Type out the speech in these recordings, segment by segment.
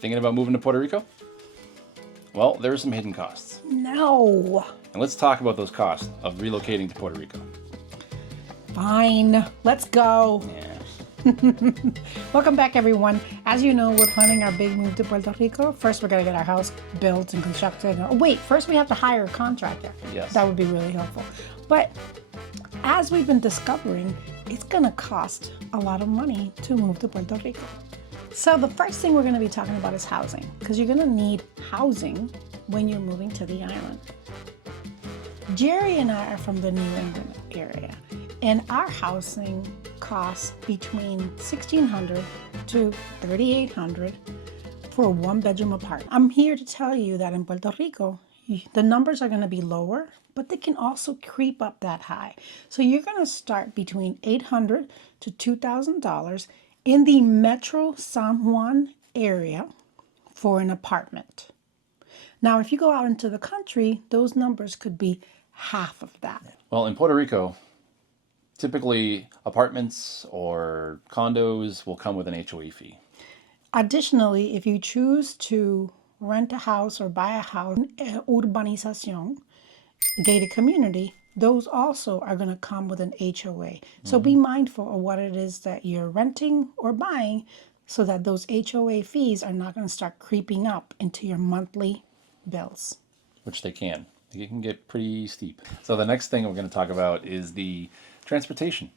Thinking about moving to Puerto Rico? Well, there are some hidden costs. No. And let's talk about those costs of relocating to Puerto Rico. Fine. Let's go. Yeah. Welcome back, everyone. As you know, we're planning our big move to Puerto Rico. First, we're going to get our house built and constructed. Oh, wait, first we have to hire a contractor. Yes. That would be really helpful. But as we've been discovering, it's going to cost a lot of money to move to Puerto Rico. So the first thing we're going to be talking about is housing, because you're going to need housing when you're moving to the island. Jerry and I are from the New England area, and our housing costs between $1,600 to $3,800 for a one-bedroom apartment. I'm here to tell you that in Puerto Rico, the numbers are going to be lower, but they can also creep up that high. So you're going to start between $800 to $2,000 in the Metro San Juan area for an apartment. Now, if you go out into the country, those numbers could be half of that. Well, in Puerto Rico, typically apartments or condos will come with an HOA fee. Additionally, if you choose to rent a house or buy a house in urbanización, gated community, those also are going to come with an HOA. So be mindful of what it is that you're renting or buying so that those HOA fees are not going to start creeping up into your monthly bills. Which they can. They can get pretty steep. So the next thing we're going to talk about is the transportation.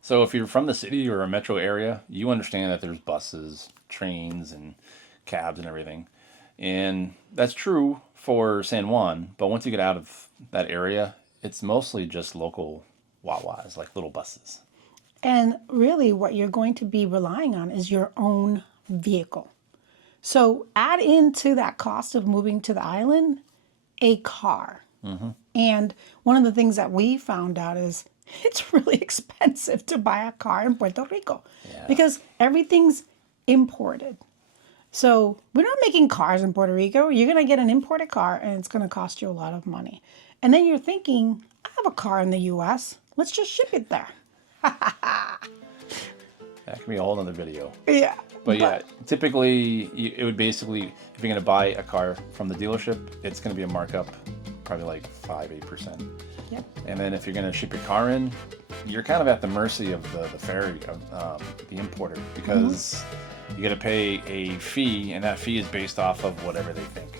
So if you're from the city or a metro area, you understand that there's buses, trains, and cabs and everything. And that's true for San Juan, but once you get out of that area, it's mostly just local Wawas, like little buses. And really what you're going to be relying on is your own vehicle. So add into that cost of moving to the island a car. And one of the things that we found out is it's really expensive to buy a car in Puerto Rico because everything's imported. So we're not making cars in Puerto Rico. You're going to get an imported car and it's going to cost you a lot of money. And then you're thinking, I have a car in the US. Let's just ship it there. That can be a whole other video. Yeah. But yeah, typically it would basically, if you're going to buy a car from the dealership, it's going to be a markup, probably like 5-8%. Yep. And then if you're going to ship your car in, you're kind of at the mercy of the ferry, of the importer, because you got to pay a fee, and that fee is based off of whatever they think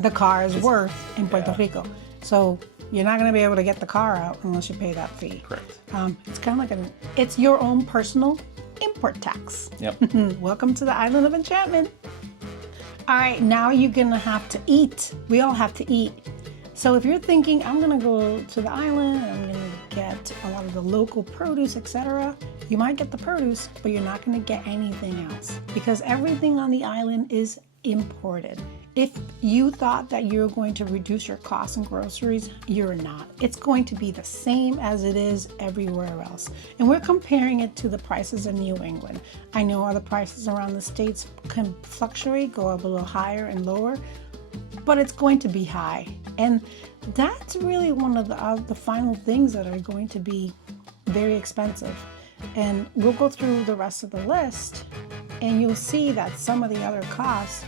the car is worth in Puerto Rico. So you're not going to be able to get the car out unless you pay that fee. Correct. It's kind of like it's your own personal import tax. Yep. Welcome to the island of enchantment. All right, now you're going to have to eat. We all have to eat. So if you're thinking, I'm going to go to the island, I'm going to get a lot of the local produce, etc., you might get the produce, but you're not going to get anything else because everything on the island is imported. If you thought that you're going to reduce your costs in groceries, you're not. It's going to be the same as it is everywhere else. And we're comparing it to the prices in New England. I know other prices around the states can fluctuate, go up a little higher and lower, but it's going to be high. And that's really one of the final things that are going to be very expensive. And we'll go through the rest of the list and you'll see that some of the other costs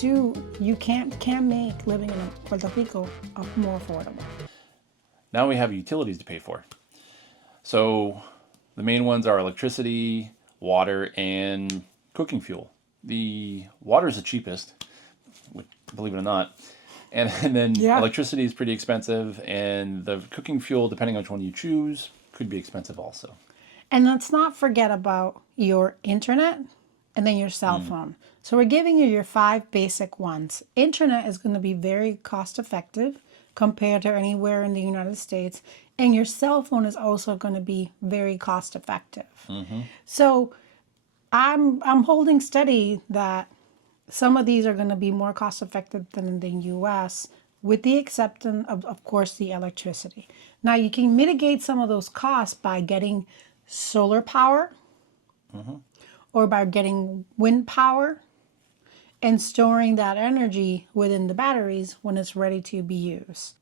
you can make living in Puerto Rico more affordable. Now we have utilities to pay for. So the main ones are electricity, water, and cooking fuel. The water is the cheapest, believe it or not. And then electricity is pretty expensive, and the cooking fuel, depending on which one you choose, could be expensive also. And let's not forget about your internet and then your cell phone. So we're giving you your 5 basic ones. Internet is going to be very cost effective compared to anywhere in the United States. And your cell phone is also going to be very cost effective. So I'm holding steady that some of these are going to be more cost effective than in the US, with the exception of course, the electricity. Now you can mitigate some of those costs by getting solar power or by getting wind power and storing that energy within the batteries when it's ready to be used.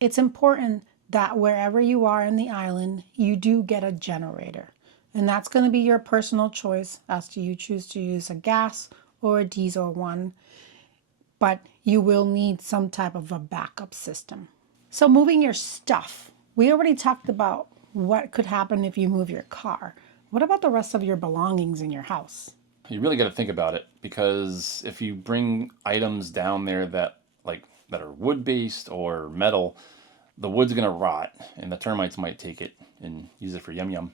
It's important that wherever you are in the island, you do get a generator. And that's going to be your personal choice as to you choose to use a gas or a diesel one, but you will need some type of a backup system. So moving your stuff, we already talked about what could happen if you move your car. What about the rest of your belongings in your house? You really got to think about it, because if you bring items down there that are wood based or metal, the wood's going to rot and the termites might take it and use it for yum yum.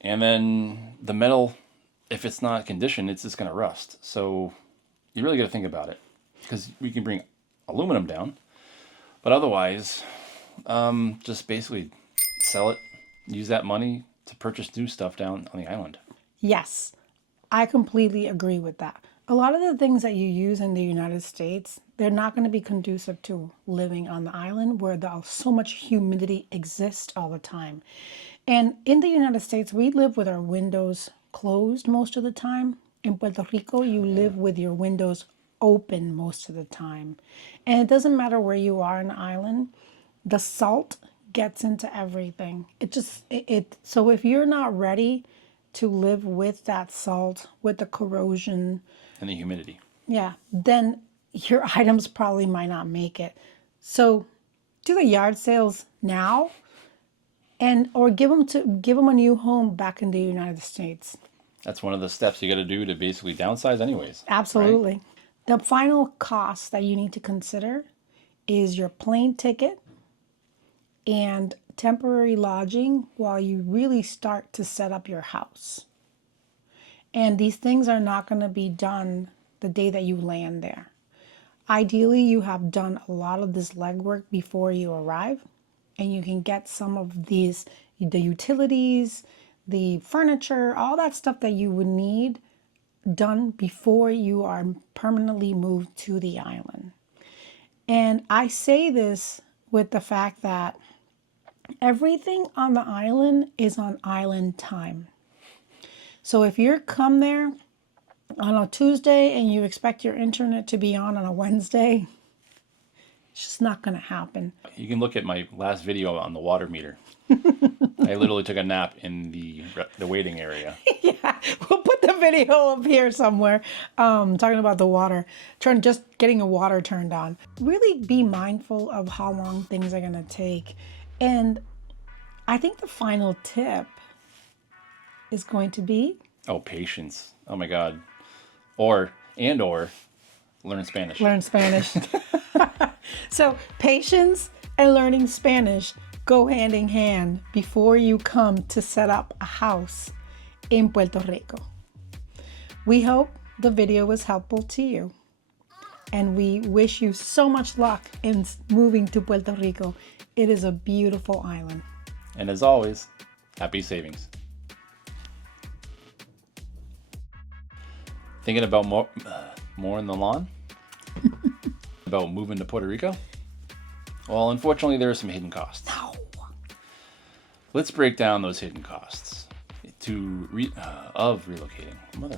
And then the metal, if it's not conditioned, it's just going to rust. So you really got to think about it, because we can bring aluminum down, but otherwise, just basically sell it, use that money to purchase new stuff down on the island. Yes, I completely agree with that. A lot of the things that you use in the United States, they're not going to be conducive to living on the island where so much humidity exists all the time. And in the United States, we live with our windows closed most of the time. In Puerto Rico, you live with your windows open most of the time. And it doesn't matter where you are on the island, the salt gets into everything. So if you're not ready to live with that salt, with the corrosion And the humidity. yeah, then your items probably might not make it. So do the yard sales now, or give them a new home back in the United States. That's one of the steps you got to do to basically downsize anyways. Absolutely. Right? The final cost that you need to consider is your plane ticket and temporary lodging while you really start to set up your house. And these things are not going to be done the day that you land there. Ideally, you have done a lot of this legwork before you arrive, and you can get some of the utilities, the furniture, all that stuff that you would need done before you are permanently moved to the island. And I say this with the fact that everything on the island is on island time. So if you come there on a Tuesday and you expect your internet to be on a Wednesday, it's just not going to happen. You can look at my last video on the water meter. I literally took a nap in the waiting area. Yeah, we'll put the video up here somewhere, talking about the water, just getting the water turned on. Really be mindful of how long things are going to take. And I think the final tip is going to be... Oh, patience. Oh my God. Or learn Spanish. Learn Spanish. So patience and learning Spanish go hand in hand before you come to set up a house in Puerto Rico. We hope the video was helpful to you, and we wish you so much luck in moving to Puerto Rico. It is a beautiful island. And as always, happy savings. Thinking about more in the lawn? About moving to Puerto Rico? Well, unfortunately, there are some hidden costs. No. Let's break down those hidden costs of relocating.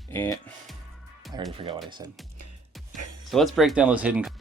And I already forgot what I said. So let's break down those hidden costs.